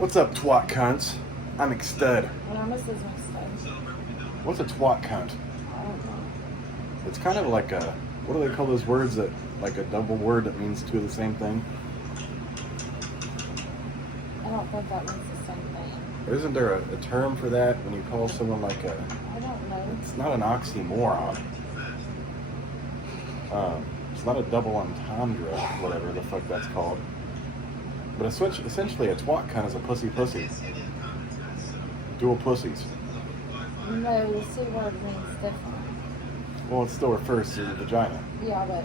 What's up, twat cunts? I'm McStud. And I'm Mrs. McStud's. What's a twat cunt? I don't know. It's kind of like a, what do they call those words that, like a double word that means two of the same thing? I don't think that means the same thing. Isn't there a term for that when you call someone like a, I don't know. it's not an oxymoron. It's not a double entendre, whatever the fuck that's called. But essentially a twat cunt is a pussy. Dual pussies. No, the C word means different. Well, it still refers to the vagina. Yeah, but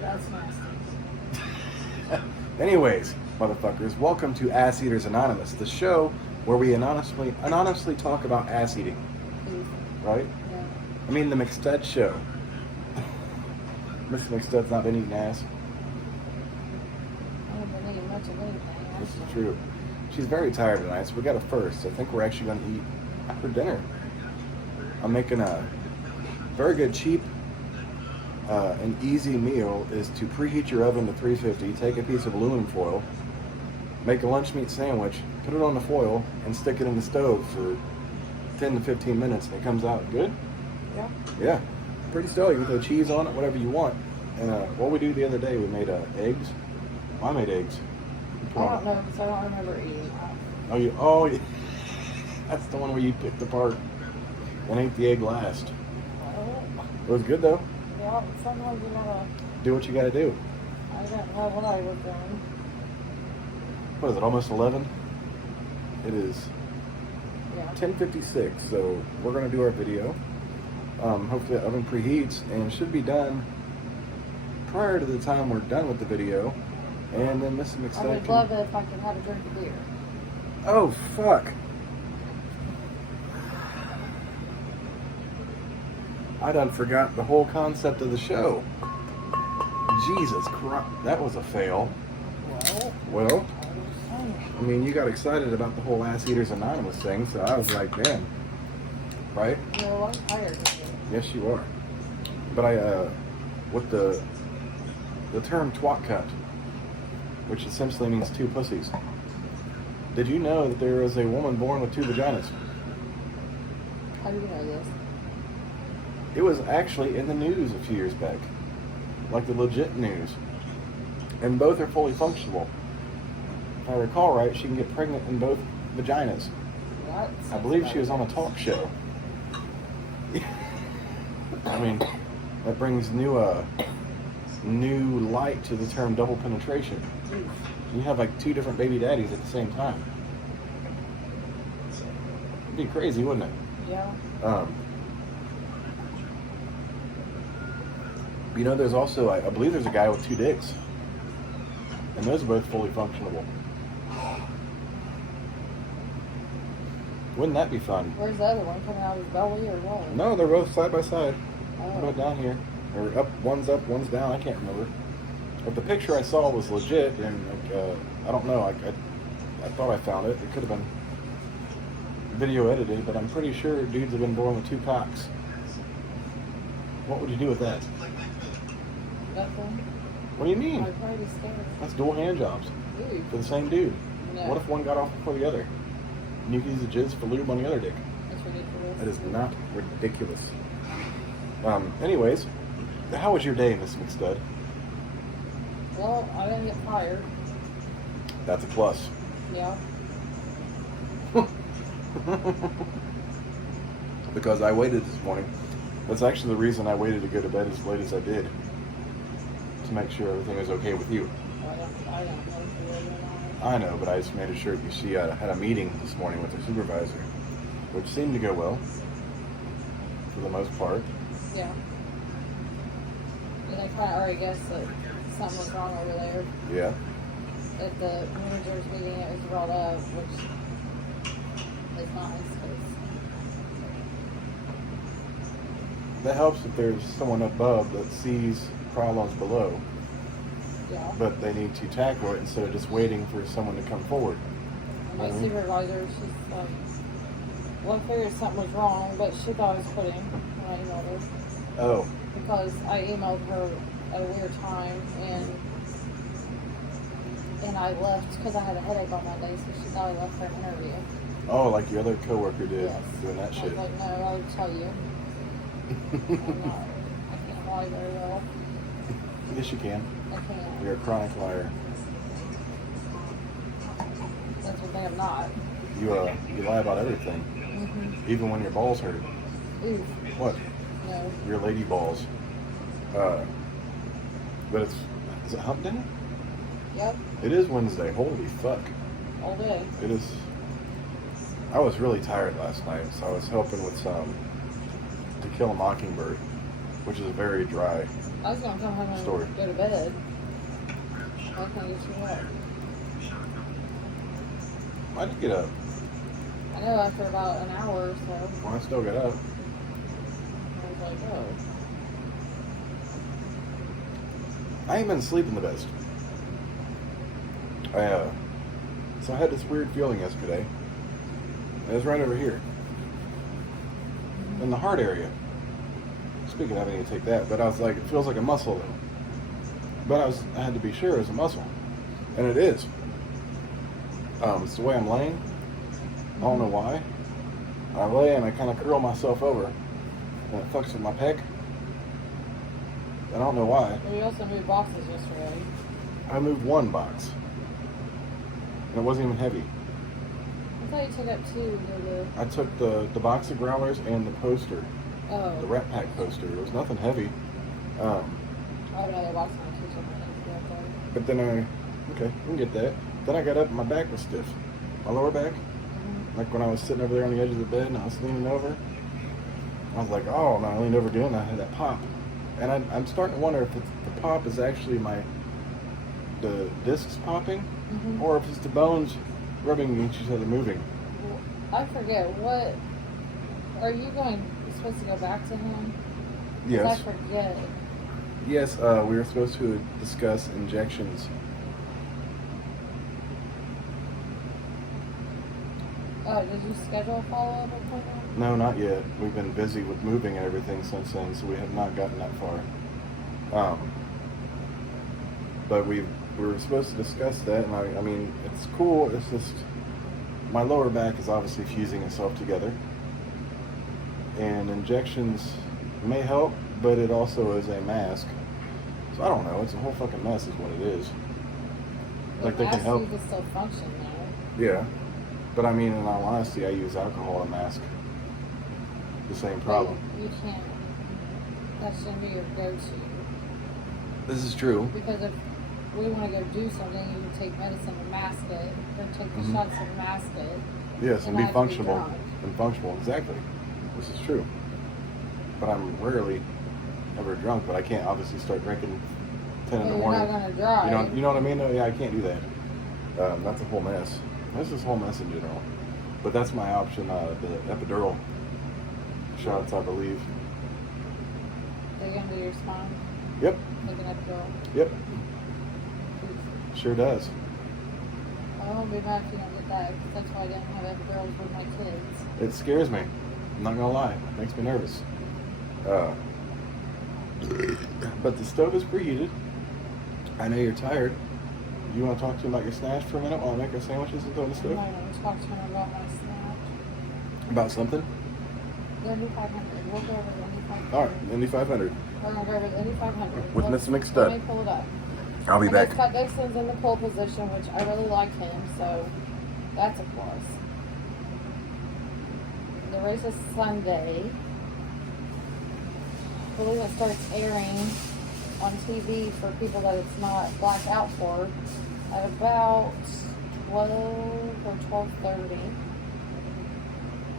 that's nasty. Anyways, motherfuckers, welcome to Ass Eaters Anonymous, the show where we anonymously talk about ass eating. Right? Yeah. I mean, the McStud show. Mrs. McStud's not been eating ass. I haven't been eating much of anything. This is actually. true. She's very tired tonight, so we got a first. I think we're actually going to eat after dinner. I'm making a very good, cheap, and easy meal is to preheat your oven to 350, take a piece of aluminum foil, make a lunch meat sandwich, put it on the foil, and stick it in the stove for 10 to 15 minutes, and it comes out good. Yeah. Yeah, pretty stellar. You can throw cheese on it, whatever you want. And what we do the other day, we made eggs. Well, I made eggs. I don't know because I don't remember eating that. Oh, yeah. That's the one where you picked apart and ate the egg last. Well, It was good though. yeah, but sometimes you gotta. Do what you gotta do. I don't know what I was doing. What is it, almost 11? It is Yeah. 10:56, so we're gonna do our video. Hopefully the oven preheats and should be done prior to the time we're done with the video. And then Mrs. I McStud would love it if I could have a drink of beer. Oh, fuck. I done forgot the whole concept of the show. Jesus Christ. That was a fail. Well, I mean, you got excited about the whole Ass Eaters Anonymous thing, so I was like, damn. Right? No, I'm tired of it. Yes, you are. But with the term twat cunt, which essentially means two pussies. Did you know that there is a woman born with two vaginas? How do you know this? It was actually in the news a few years back. Like the legit news. And both are fully functional. If I recall right, she can get pregnant in both vaginas. What? I believe she was on a talk show. I mean, that brings new light to the term double penetration. You have like two different baby daddies at the same time. It'd be crazy, wouldn't it? Yeah. You know, there's also, I believe there's a guy with two dicks. And those are both fully functional. Wouldn't that be fun? Where's the other one coming out of his belly or what? No, they're both side by side. Oh. Both down here. Or up, one's down, I can't remember. But the picture I saw was legit, and like, I don't know, I thought I found it. It could have been video edited, but I'm pretty sure dudes have been born with two cocks. What would you do with that? Nothing. What do you mean? I'd probably be scared. That's dual hand jobs Dude. for the same dude. No. What if one got off before the other? And you can use the jizz for lube on the other dick. That's ridiculous. That is not ridiculous. Anyways, how was your day, Miss McStud? Well, I didn't get fired. That's a plus. Yeah. Because I waited this morning. That's actually the reason I waited to go to bed as late as I did. To make sure everything was okay with you. I don't know if you really know. I know, but I just made sure because she had a meeting this morning with her supervisor, which seemed to go well, for the most part. Yeah. And I kind of already guessed that something was wrong over there. Yeah. At the managers meeting, it was brought up, which is nice. That helps if there's someone above that sees problems below, Yeah. but they need to tackle it instead of just waiting for someone to come forward. And my supervisor, she's like, well, I figured something was wrong, but she thought I was quitting when I emailed her. Oh. Because I emailed her at a weird time, and and I left because I had a headache on Monday, so she thought I left for an interview. Oh, like your other coworker did, Yes. doing that I shit. was like, no, I would tell you. I'm not. I can't lie very well. Yes, you can. I can't. You're a chronic liar. That's one thing I'm not. You lie about everything, even when your balls hurt. Oof. What? No. Your lady balls. But is it hump day? Yep. It is Wednesday. Holy fuck. All day. It is. I was really tired last night, so I was helping with some To Kill a Mockingbird, which is a very dry. I was gonna come home and Story. go to bed. Why can't I get you up? I did get up. I know after about an hour or so. Well, I still got up. I was like, oh. I ain't been sleeping the best. So I had this weird feeling yesterday. It was right over here. In the heart area. Speaking of, I need to take that, but I was like, it feels like a muscle though. But I had to be sure it was a muscle. And it is. It's the way I'm laying. I don't know why. I lay and I kind of curl myself over. And it fucks with my pec. I don't know why. We also moved boxes yesterday. I moved one box. And it wasn't even heavy. I thought you took up two. I took the box of growlers and the poster. Oh. The Rat Pack poster. It was nothing heavy. I have another box on the kitchen. But then okay, we can get that. Then I got up and my back was stiff. My lower back. Like when I was sitting over there on the edge of the bed and I was leaning over. I was like, oh, and I leaned over again and I had that pop. And I'm starting to wonder if the pop is actually the discs popping, or if it's the bones rubbing against each other moving. Well, I forget, what, are you supposed to go back to him? Yes. I forget. Yes, we were supposed to discuss injections. Did you schedule a follow-up appointment? No, not yet. We've been busy with moving and everything since then, so we have not gotten that far. But we were supposed to discuss that, and I mean, it's cool. It's just my lower back is obviously fusing itself together, and injections may help, but it also is a mask. So I don't know. It's a whole fucking mess, is what it is. Like they can help. You can still function though. Yeah, but I mean, in all honesty, I use alcohol to mask the same problem. You can't. That shouldn't be your go-to. This is true. Because if we want to go do something, you can take medicine to mask it, or take the shots to mask it. Yes, and be not functional. drunk. And functional, exactly. This is true. But I'm rarely ever drunk, but I can't obviously start drinking 10 in the morning. You're not going to drive. You know what I mean? No, yeah, I can't do that. That's a whole mess. That's this whole mess in general. But that's my option, the epidural shots, I believe. They're going to do your spine? Yep. Like an epidural? Yep. Sure does. I won't be mad if you don't get that, because that's why I didn't have epidurals with my kids. It scares me. I'm not gonna lie. It makes me nervous. But the stove is preheated. I know you're tired. You want to talk to him about your snatch for a minute while I make our sandwiches and throw in the I'm stove? not going to talk to him about my snatch. About something? The Indy 500. We'll go over the Indy 500. All right, Indy 500. We're going to go over the Indy 500. With Mr. McStud. Let me pull it up. I'll be back. Scott Dixon's in the pole position, which I really like him, so that's a plus. The race is Sunday. I believe it starts airing on TV for people that it's not blacked out for at about 12 or 12:30.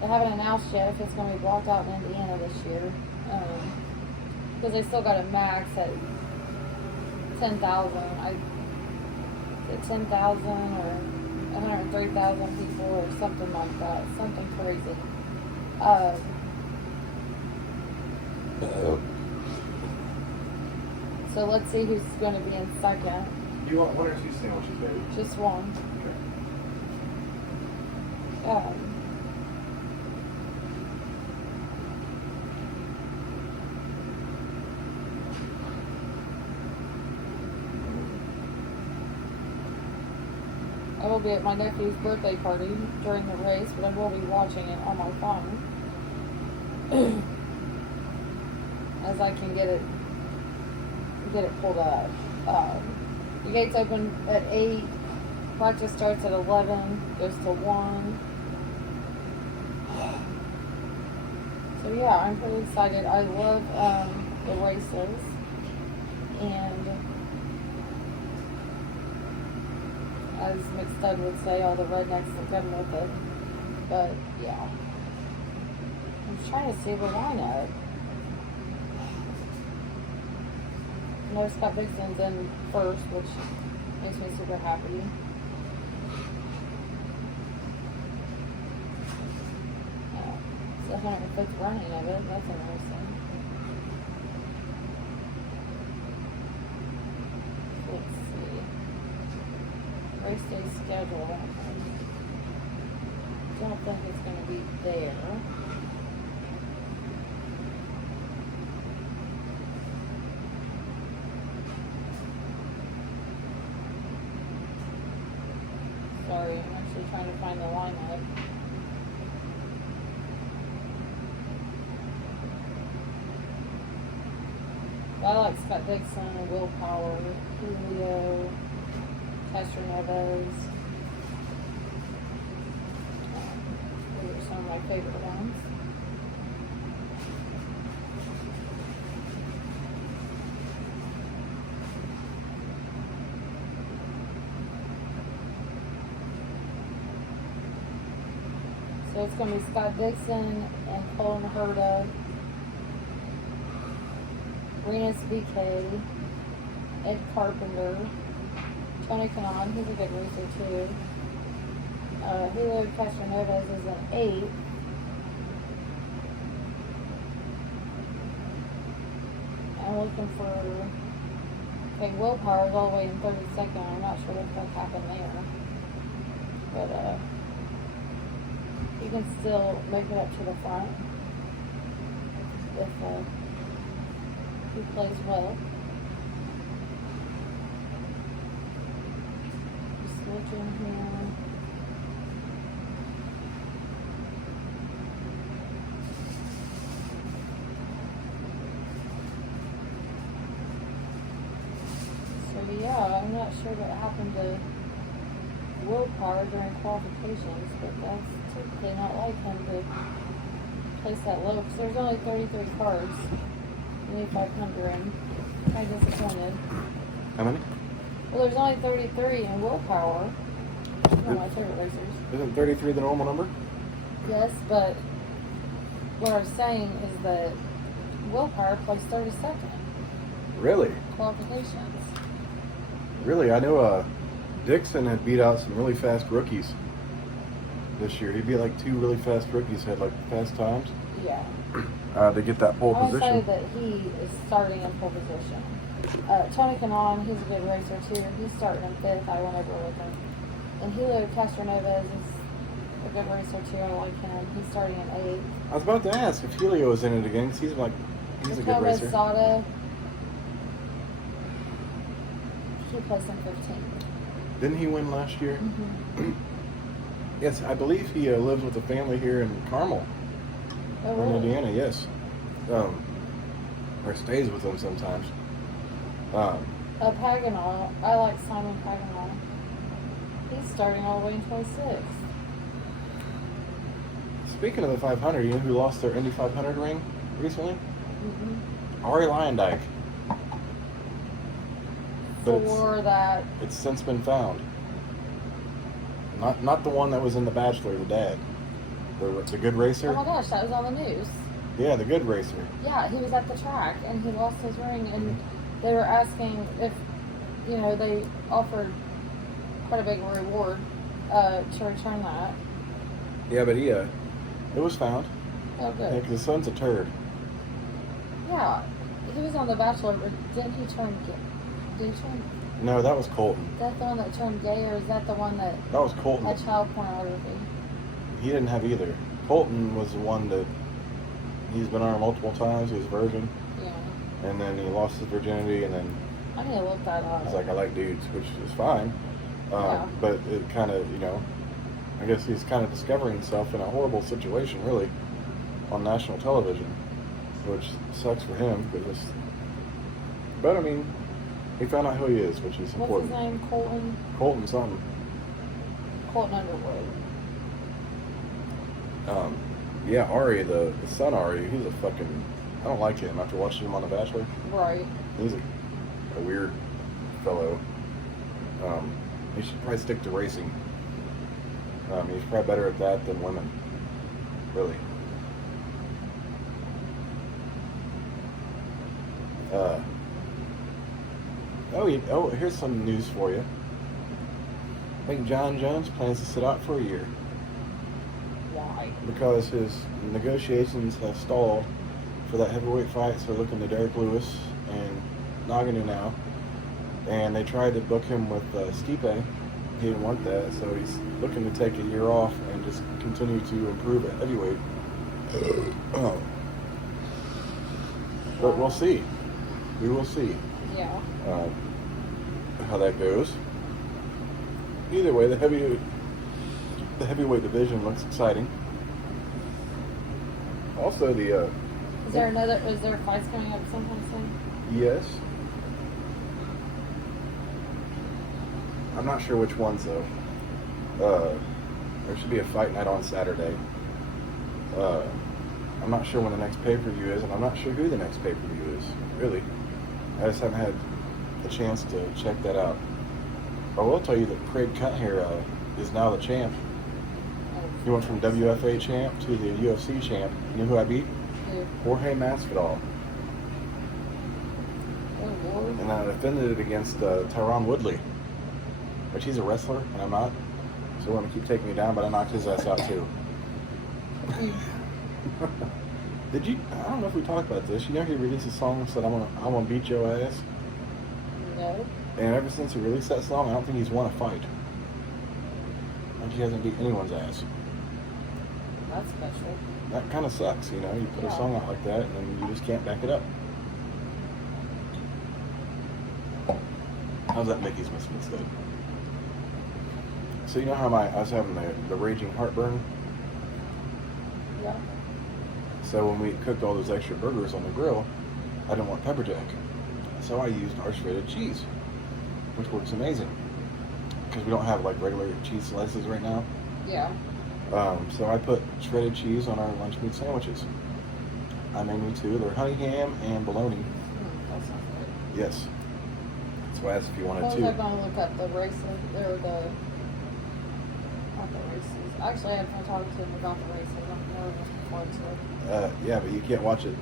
They haven't announced yet if it's going to be blocked out in Indiana this year, because they still got a max at 10,000. 10,000 or 103,000 people or something like that. Something crazy. So let's see who's going to be in second. You want one or two sandwiches, baby? Just one. Okay. will be at my nephew's birthday party during the race, but I will be watching it on my phone. As I can get it pulled up. The gates open at 8. Practice starts at 11. Goes to 1. So yeah, I'm pretty excited. I love the races, and as McStud would say, all the rednecks that come with it. But yeah, I'm trying to see the lineup. I know Scott Dixon's in first, which makes me super happy. It's the 105th running of it. That's interesting. Let's see. Race day schedule. Don't think it's going to be there. Sorry, I'm actually trying to find the lineup. I like Scott Dixon, Will Power, Julio, Castroneves. Those are some of my favorite ones. So it's going to be Scott Dixon and Colin Herta, Renus BK, Ed Carpenter, Tony Kanaan, he's a good racer too. Julio Castroneves is an 8. I'm looking for, okay, Will Power is all the way in 32nd. I'm not sure what the fuck happened there. But, you can still make it up to the front if he plays well. Just looking here. So yeah, I'm not sure what happened to Will Power during qualifications, but that's typically not like him to place that low, because there's only 33 cars in the 500. I'm kind of disappointed. How many? Well, there's only 33 in Will Power. One of my favorite racers. Isn't 33 the normal number? Yes, but what I was saying is that Will Power placed 32nd. Really? Qualifications. Really? I know Dixon had beat out some really fast rookies this year. He beat like 2 really fast rookies, had like fast times. Yeah. To get that pole I'm position. excited that he is starting in pole position. Tony Kanaan, he's a good racer too. He's starting in 5th. I went over with him. And Julio Castroneves is a good racer too. I like him. He's starting in 8th. I was about to ask if Julio was in it again, because he's a good racer. Sada, he placed in 15th. Didn't he win last year? Mm-hmm. Yes, I believe he lives with a family here in Carmel, Oh, in really? Indiana. Yes, or stays with them sometimes. Paganal, I like Simon Paganal. He's starting all the way in 26th. Speaking of the 500, you know who lost their Indy 500 ring recently? Mm-hmm. Ari Lyondike. But For that, it's since been found. Not the one that was in The Bachelor, the dad. The good racer. oh my gosh, that was on the news. Yeah, the good racer. Yeah, he was at the track and he lost his ring, and they were asking if, they offered quite a big reward to return that. Yeah, but it was found. Oh, good. Yeah, 'cause his son's a turd. Yeah, he was on The Bachelor, but didn't he turn gay? Did he turn? No, that was Colton. Is that the one that turned gay, or is that the one that That was Colton. had child pornography? He didn't have either. Colton was the one that he's been on multiple times. He was a virgin, Yeah. and then he lost his virginity, and then I need to look that up. he's like, I like dudes, which is fine. Yeah. But it kind of, you know, I guess he's kind of discovering himself in a horrible situation, really, on national television, which sucks for him. But I mean, he found out who he is, which is What's important. his name? Colton? Colton something. Colton Underwood. Yeah, Ari, the son Ari, he's a fucking. I don't like him after watching him on The Bachelor. Right. He's a weird fellow. He should probably stick to racing. He's probably better at that than women. Really. Here's some news for you. I think John Jones plans to sit out for a year Why? because his negotiations have stalled for that heavyweight fight. So they're looking to Derek Lewis and Nagano now. And they tried to book him with Stipe. He didn't want that, so he's looking to take a year off and just continue to improve at heavyweight. But we'll see. We will see Yeah. how that goes. Either way, the heavyweight division looks exciting. Also, Is there fights coming up sometime soon? yes. I'm not sure which ones though. There should be a fight night on Saturday. I'm not sure when the next pay-per-view is, and I'm not sure who the next pay-per-view is. Really, I just haven't had a chance to check that out. I will tell you that Craig Cuthair is now the champ. He went from WFA champ to the UFC champ. You know who I beat? Who? Jorge Masvidal. Oh, Lord. And I defended it against Tyron Woodley, which he's a wrestler and I'm not. So we're gonna keep taking me down, but I knocked his ass out too. Did you? I don't know if we talked about this. You know, he released a song that said, "I'm gonna beat your ass." No. And ever since he released that song, I don't think he's won a fight. Like he hasn't beat anyone's ass. That's special. That kind of sucks, you know. You put a Yeah. song out like that, and then you just can't back it up. How's that Mickey's missing instead? So you know how I was having the raging heartburn? Yeah. So when we cooked all those extra burgers on the grill, I didn't want pepper jack. So I used our shredded cheese, which works amazing. Because we don't have like regular cheese slices right now. Yeah. So I put shredded cheese on our lunch meat sandwiches. I made me two. They're honey ham and bologna. That sounds good. Yes. So I asked if you wanted What to. was I going to look up the races? Or not the races. Actually, I have to talk to him about the races. I'm really looking forward to it. Yeah, but you can't watch it.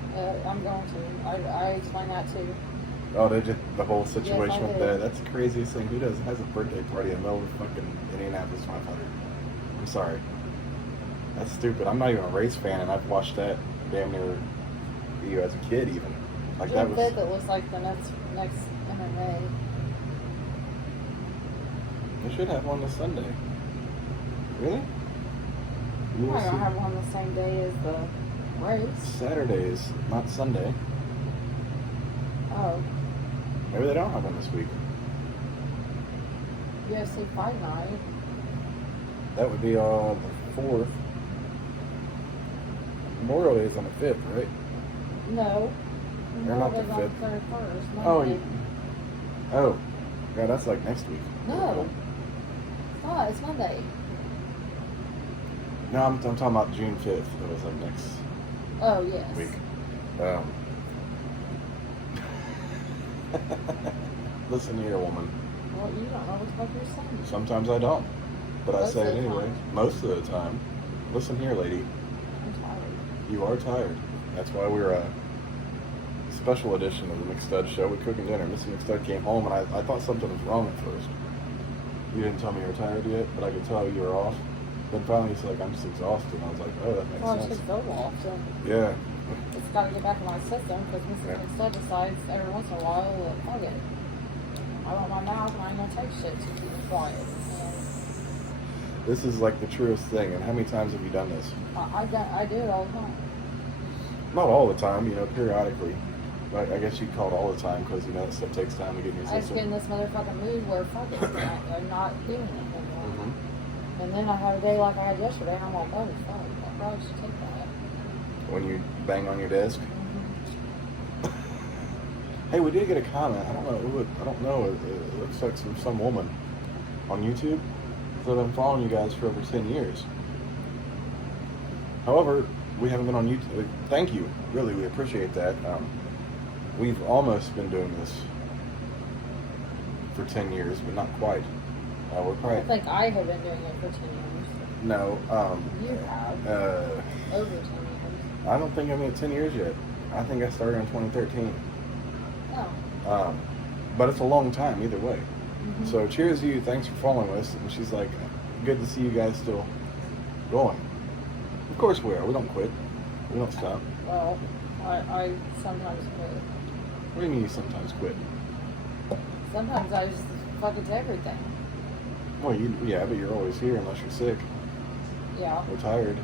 I'm going to. I explained that too. Oh, they just the whole situation Yes, I with did. that. That's the craziest thing. Who has a birthday party in the middle of fucking Indianapolis 500? I'm sorry. That's stupid. I'm not even a race fan, and I've watched that damn near you as a kid, even. Like that June was. 5th, it looks like the next MMA. They should have one this Sunday. Really? I don't have one the same day as the race. Saturdays, not Sunday. Oh, Maybe they don't have one this week. UFC Fight Night. That would be on the 4th. Memorial Day is on the 5th, right? No. Or not the Memorial Day's 5th. on the 31st. Oh, Monday. Oh. Yeah, that's like next week. No. It's not. It's Monday. No, I'm talking about June 5th. That was like next Oh, yes. week. Listen here, woman. Well, you don't know what the fuck you're saying. Sometimes I don't. But I Most say of it the anyway. time. Most of the time. Listen here, lady. I'm tired. You are tired. That's why we're a special edition of the McStud's show. We're cooking dinner. Mr. McStud came home, and I thought something was wrong at first. You didn't tell me you were tired yet, but I could tell you were off. Then finally he's like, I'm just exhausted. And I was like, oh, that makes Well, it's sense. just go off. So Yeah. it's got to get back in my system because Mr. Yeah. McStud decides every once in a while that, fuck it. I want my mouth and I ain't going to take shit to keep it quiet. And This is like the truest thing. And how many times have you done this? I do it all the time. Not all the time, you know, periodically. I guess you called all the time because you know that stuff takes time to get in your I just get in system. this motherfucking mood where fuck it, I'm not doing it anymore. Mm-hmm. And then I have a day like I had yesterday, and I'm like, oh fuck, I probably should take that. When you bang on your desk. Mm-hmm. Hey, we did get a comment. I don't know. I don't know. It looks like some woman on YouTube. So I've been following you guys for over 10 years. However, we haven't been on YouTube. Thank you. Really, we appreciate that. We've almost been doing this for 10 years, but not quite. We're I probably... think I have been doing it for 10 years. No. You have. Over 10 years. I don't think I'm at 10 years yet. I think I started in 2013. Oh. But it's a long time either way. Mm-hmm. So cheers to you. Thanks for following us. And she's like, good to see you guys still going. Of course we are. We don't quit. We don't stop. Well, I sometimes quit. What do you mean you sometimes quit? Sometimes I just fucking do everything. Well, yeah, but you're always here unless you're sick Yeah. or tired.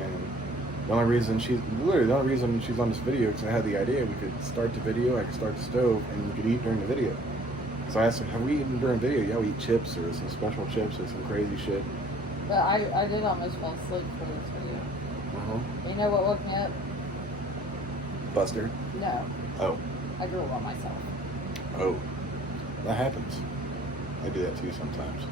And the only reason she's on this video because I had the idea we could start the video, I could start the stove, and you could eat during the video. So I asked her, have we eaten during video? Yeah, we eat chips or some special chips or some crazy shit. But I did almost fall asleep for this video. Uh-huh. You know what woke me up? Buster? No. Oh. I drooled on myself. Oh. That happens. I do that too sometimes.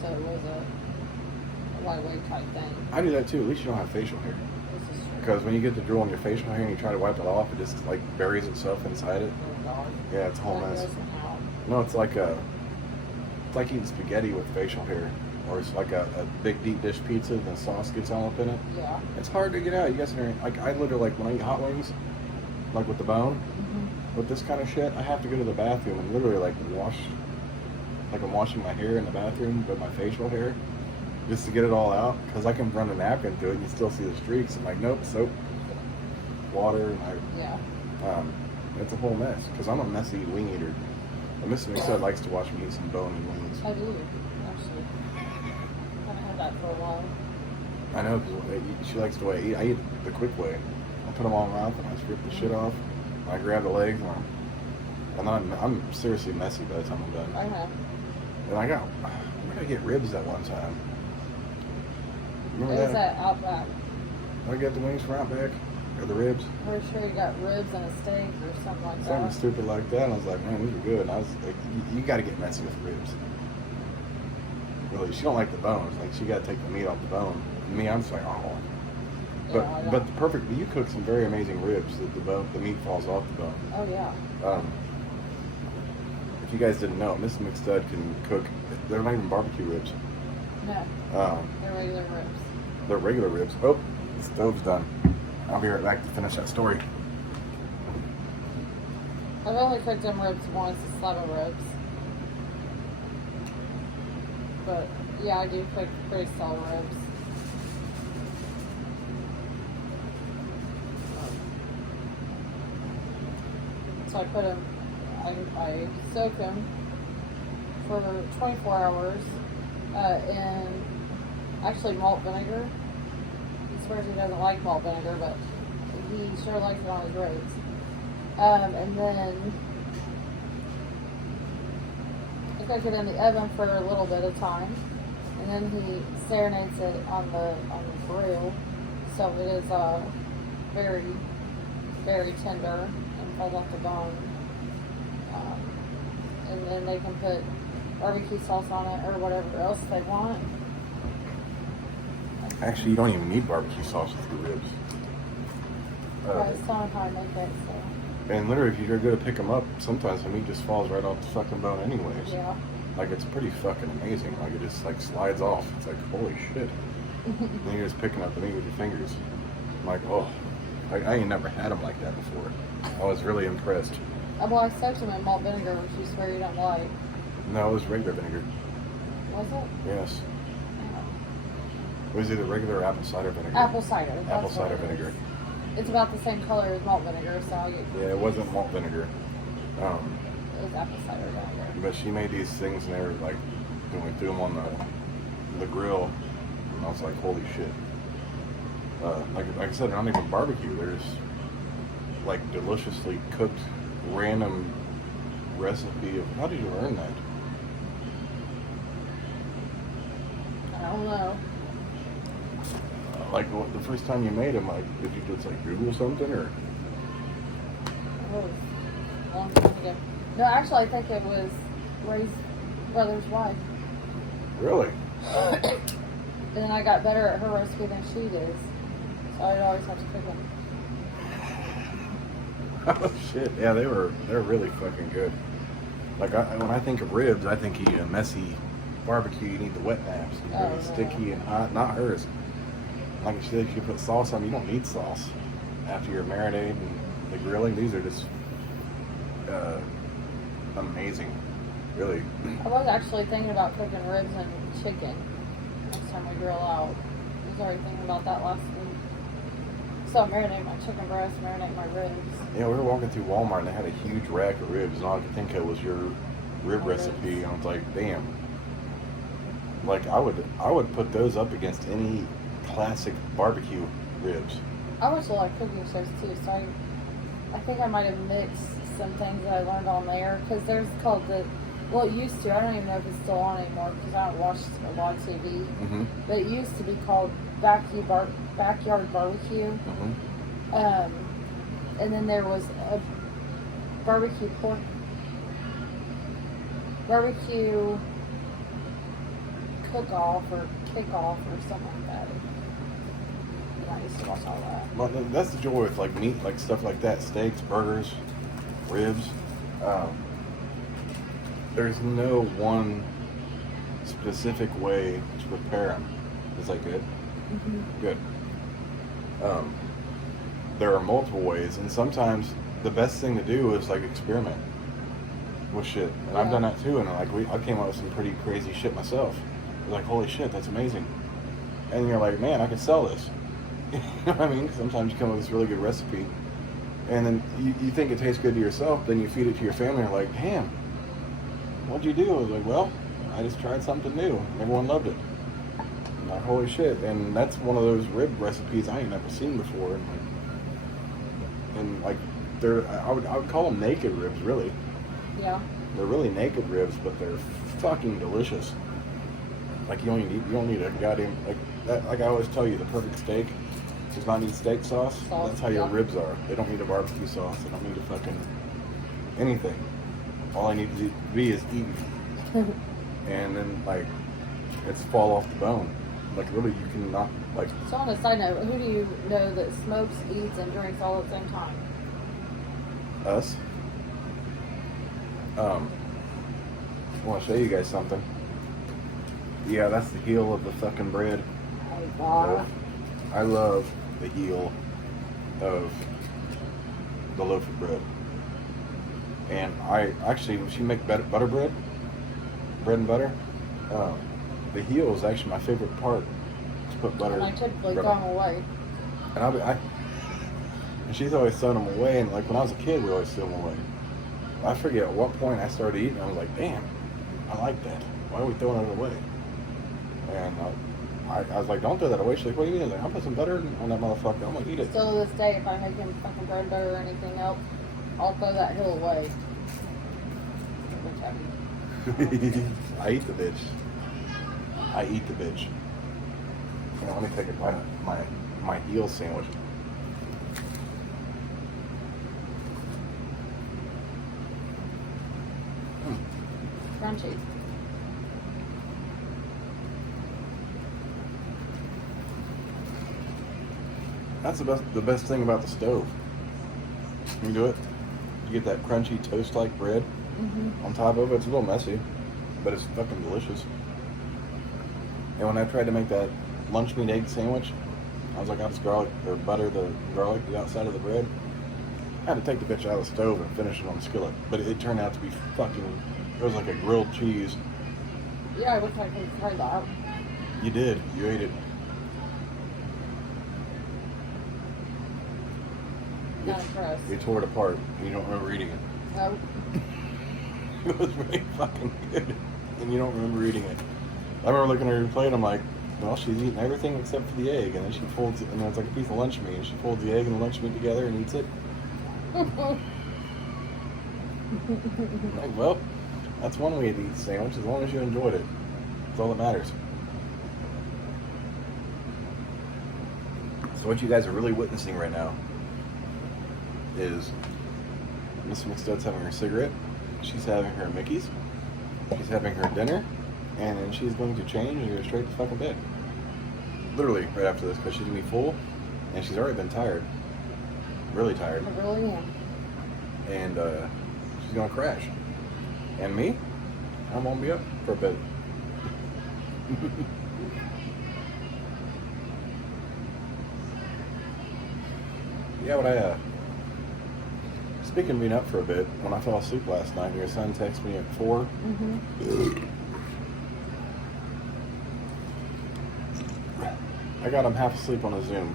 So it was a lightweight type thing. I do that too. At least you don't have facial hair. This is true. Because when you get the drool on your facial hair and you try to wipe it off, it just like buries itself inside it. Oh god. Yeah, it's a whole That mess. doesn't help. No, it's like eating spaghetti with facial hair. Or it's like a big deep dish pizza and the sauce gets all up in it. Yeah. It's hard to get out. You guys are like, I literally, like when I eat hot wings, like with the bone, Mm-hmm. with this kind of shit, I have to go to the bathroom and literally like wash, like I'm washing my hair in the bathroom with my facial hair, just to get it all out. Because I can run a napkin through it and you still see the streaks. I'm like, nope, soap, water, and Yeah. it's a whole mess. Because I'm a messy wing eater. And Mrs. McStud likes to watch me eat some bone and wings. I do, actually. I've had that for a while. I know, because she likes the way I eat. I eat the quick way. I put them all in my mouth and I just rip the shit off. And I grab the legs and I'm seriously messy by the time I'm done. I know. And where did I get ribs that one time? Remember It was that? at Outback. Did I get the wings from Outback? Or the ribs? Pretty sure you got ribs and a steak or something like Something that. stupid like that. And I was like, man, these are good. And I was like, you got to get messy with ribs. Really, she don't like the bones. Like, she got to take the meat off the bone. And me, I'm just like, oh. Yeah, But you cook some very amazing ribs that the meat falls off the bone. Oh yeah. If you guys didn't know, Mrs. McStud can cook. They're not even barbecue ribs. No. They're regular ribs. They're regular ribs. Oh, the stove's done. I'll be right back to finish that story. I've only cooked them ribs once, a slab of ribs. But yeah, I do cook pretty solid ribs. So I put them, I soak them for 24 hours in actually malt vinegar. He swears he doesn't like malt vinegar, but he sure likes it on his ribs. And then I cook it in the oven for a little bit of time, and then he serenades it on the grill, so it is very, very tender and falls off the bone. And then they can put barbecue sauce on it or whatever else they want. Actually, you don't even need barbecue sauce with your ribs. But it's telling how I make it, so And literally, if you go to pick them up, sometimes the meat just falls right off the fucking bone anyways. yeah. Like, it's pretty fucking amazing. Like, it just, like, slides off. It's like, holy shit. And you're just picking up the meat with your fingers. I'm like, oh. I ain't never had them like that before. I was really impressed. Well, I soaked them in malt vinegar, which you swear you don't like. No, it was regular vinegar. Was it? Yes. It was either regular or apple cider vinegar. Apple cider. Apple that's what cider it is. vinegar. It's about the same color as malt vinegar, so I get Yeah, it wasn't malt vinegar. it was apple cider vinegar. But she made these things and they were like, when we threw them on the grill, and I was like, holy shit. Like I said, they're not even barbecue. They're just like deliciously cooked random recipe of how did you learn that? I don't know. Like the first time you made them, like did you just like Google something or? It was a long time ago. No, actually, I think it was Ray's brother's wife. Really? And then I got better at her recipe than she does. So I'd always have to cook them. Oh shit! Yeah, they're really fucking good. Like when I think of ribs, I think you need a messy barbecue. You need the wet naps. You need sticky and hot. Not hers. Like she said, if you put sauce on, you don't need sauce after your marinade and the grilling. These are just amazing, really. I was actually thinking about cooking ribs and chicken next time we grill out. I was already thinking about that last week. So I marinate my chicken breast, marinate my ribs. Yeah, we were walking through Walmart and they had a huge rack of ribs, and all I could think of was your rib recipe. And I was like, damn. Like I would put those up against any classic barbecue ribs. I watch a lot of cooking shows too, so I think I might have mixed some things that I learned on there, because there's called it used to, I don't even know if it's still on anymore because I don't watch a lot of TV, but it used to be called Backyard Barbecue, and then there was a barbecue cook-off or kick-off or something like that. I used to watch all that. Well, that's the joy with like meat, like stuff like that, steaks, burgers, ribs. There's no one specific way to prepare them. Is that good? Good. There are multiple ways, and sometimes the best thing to do is like experiment with shit. And I've done that too, and like I came up with some pretty crazy shit myself. I was like, holy shit, that's amazing. And you're like, man, I could sell this. You know what I mean? Sometimes you come up with this really good recipe, and then you think it tastes good to yourself, then you feed it to your family, and you're like, damn, what'd you do? I was like, well, I just tried something new. Everyone loved it. I'm like, holy shit. And that's one of those rib recipes I ain't never seen before. And they're, I would call them naked ribs, really. Yeah. They're really naked ribs, but they're fucking delicious. Like you don't need a goddamn, like I always tell you, the perfect steak does not need steak sauce. That's how your ribs are. They don't need a barbecue sauce. They don't need a fucking anything. All I need to be is eaten. And then it's fall off the bone. Like really, you cannot like. So on a side note, who do you know that smokes, eats, and drinks all at the same time? Us. I want to show you guys something. Yeah, that's the heel of the fucking bread. Oh God. I love the heel of the loaf of bread. And I actually, when she make butter bread and butter, the heel is actually my favorite part to put butter. And I typically throw them away. And and she's always throwing them away. And like when I was a kid, we always threw them away. I forget at what point I started eating. I was like, damn, I like that. Why are we throwing it away? And I was like, don't throw that away. She's like, what do you mean? I was like, I'll put some butter on that motherfucker. I'm gonna eat it. Still to this day, if I make him fucking bread butter or anything else, I'll throw that hill away. I eat the bitch. I eat the bitch. Here, let me take a bite of my heel sandwich. Crunchy. That's the best thing about the stove. You do it. You get that crunchy toast-like bread on top of it. It's a little messy, but it's fucking delicious. And when I tried to make that lunch meat egg sandwich, I was like, I'll just garlic or butter the garlic the outside of the bread. I had to take the bitch out of the stove and finish it on the skillet, but it turned out to be fucking. It was like a grilled cheese. Yeah, I wish I could try that. You did. You ate it. Not impressed. You tore it apart and you don't remember eating it. No. It was really fucking good, and you don't remember eating it. I remember looking at her plate, I'm like, well, she's eating everything except for the egg, and then she folds it, and then it's like a piece of lunch meat, and she folds the egg and the lunch meat together and eats it. Like, well, that's one way to eat a sandwich, as long as you enjoyed it. That's all that matters. So what you guys are really witnessing right now is Miss McStud's having her cigarette, she's having her Mickey's, she's having her dinner, and then she's going to change and go straight to fucking bed. Literally right after this, because she's going to be full, and she's already been tired. Really tired. I really am. And she's going to crash. And me, I'm going to be up for a bit. Yeah, but speaking of being up for a bit, when I fell asleep last night, your son texted me at 4. Mm-hmm. I got him half asleep on a Zoom.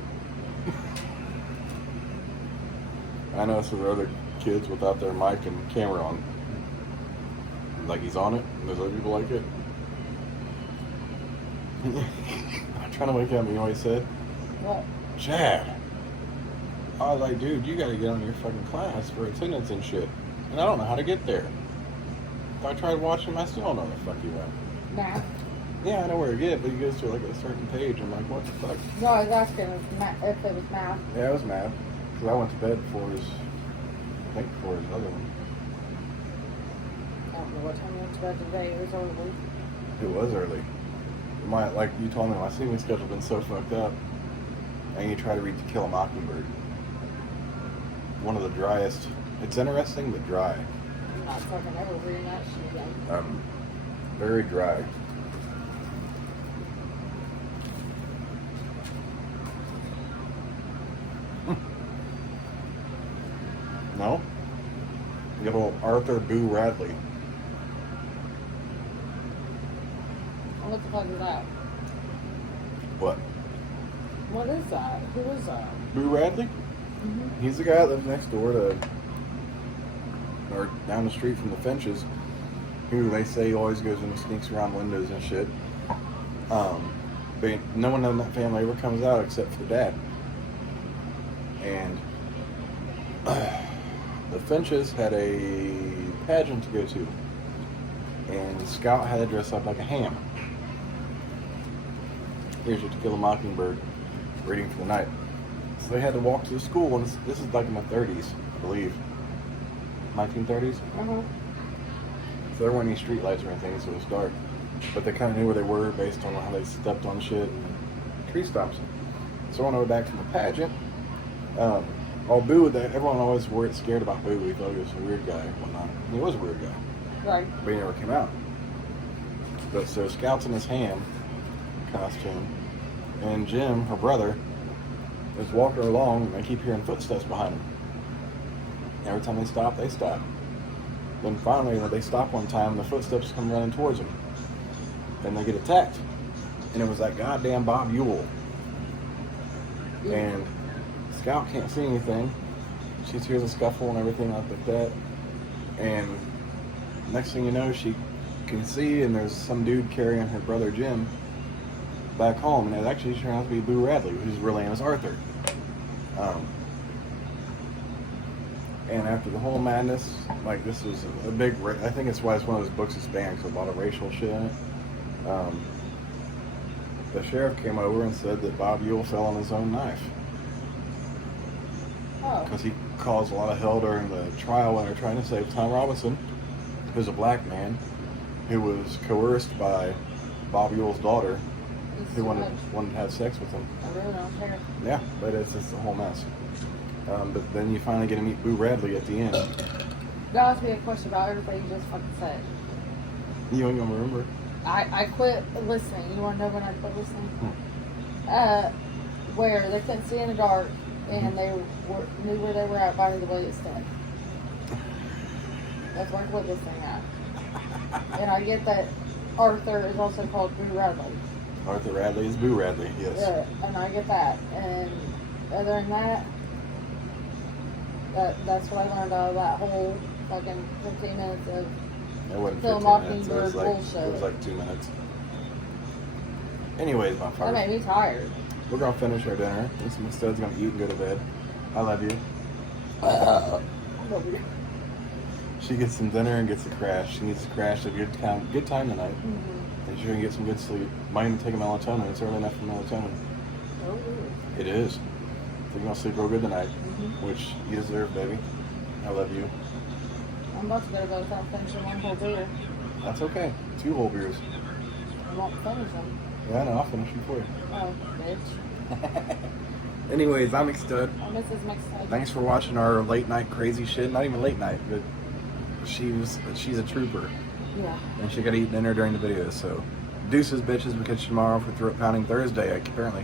I know some other kids without their mic and camera on. Like he's on it, and there's other people like it. I'm trying to wake up, you know what he said? What? Chad. I was like, dude, you gotta get on your fucking class for attendance and shit. And I don't know how to get there. If I tried watching him, I still don't know where the fuck he went. Math? Yeah, I know where to get, but he goes to like a certain page. I'm like, what the fuck? No, I was asking if it was math. Yeah, it was math. Because I went to bed before his, I think before his other one. I don't know what time you went to bed today. It was early. It was early. Like you told me, my sleeping schedule been so fucked up. And you try to read To Kill a Mockingbird. One of the driest. It's interesting, but dry. I'm not fucking ever reading that shit again. Very dry. No? Good old Arthur Boo Radley. What the fuck is that? What? What is that? Who is that? Boo Radley? Mm-hmm. He's the guy that lives next door to, or down the street from the Finches, who they say always goes and sneaks around windows and shit. But no one in that family ever comes out except for Dad. And the Finches had a pageant to go to, and Scout had to dress up like a ham. Here's your To Kill a Mockingbird reading for the night. So they had to walk to the school, and this is like in the 30s, I believe. 1930s? Uh-huh. So there weren't any street lights or anything, so it was dark. But they kind of knew where they were based on how they stepped on shit and tree stumps. So on our way back from the pageant, Boo, everyone always worried, scared about Boo. He thought he was a weird guy and whatnot. And he was a weird guy. Right. But he never came out. But so Scout's in his ham costume, and Jim, her brother, is walking along, and they keep hearing footsteps behind him. Every time they stop, they stop. Then finally, when they stop one time, the footsteps come running towards them. And they get attacked. And it was that goddamn Bob Ewell. Yeah. And Scout can't see anything. She hears a scuffle and everything like that. And next thing you know, she can see, and there's some dude carrying her brother Jim back home. And it actually turned out to be Boo Radley, whose real name is Arthur. And after the whole madness, like this was a big, I think it's why it's one of those books that's banned, because a lot of racial shit in it. The sheriff came over and said that Bob Ewell fell on his own knife. Oh. Because he caused a lot of hell during the trial when they were trying to save Tom Robinson, who's a black man who was coerced by Bob Ewell's daughter, who wanted to have sex with him. I really don't care. Yeah, but it's just a whole mess. But then you finally get to meet Boo Radley at the end. That asked me a question about everything you just fucking said. You ain't gonna remember. I quit listening. You want to know when I quit listening? Where they couldn't see in the dark, and they knew where they were at by the way it stood. That's where I quit listening at. And I get that Arthur is also called Boo Radley. Arthur Radley is Boo Radley, yes. Yeah, and I get that. And other than that, that's what I learned out of that whole fucking 15 minutes of It wasn't Kill a 15 minutes. It Mockingbird was, like, bullshit. it was like 2 minutes. Anyways, my That father. made me tired. We're gonna finish our dinner. Miss McStud's gonna eat and go to bed. I love you. Nobody. She gets some dinner and gets a crash. She needs to crash a good time tonight. Mm-hmm. And she's gonna get some good sleep. Might even take a melatonin. It's early enough for melatonin. Oh, really? It is. So you're gonna sleep real good tonight, Mm-hmm. which you deserve, baby. I love you. I'm about to go to bed without finishing one whole beer. That's okay. 2 whole beers. I won't finish them. Yeah, no, I'll finish them for you. Oh, bitch. Anyways, I'm McStud. I'm Mrs. McStud's. Thanks for watching our late night crazy shit. Not even late night, but she's a trooper. Yeah. And she got to eat dinner during the video. So, deuces, bitches. We catch you tomorrow for Throat Pounding Thursday, apparently.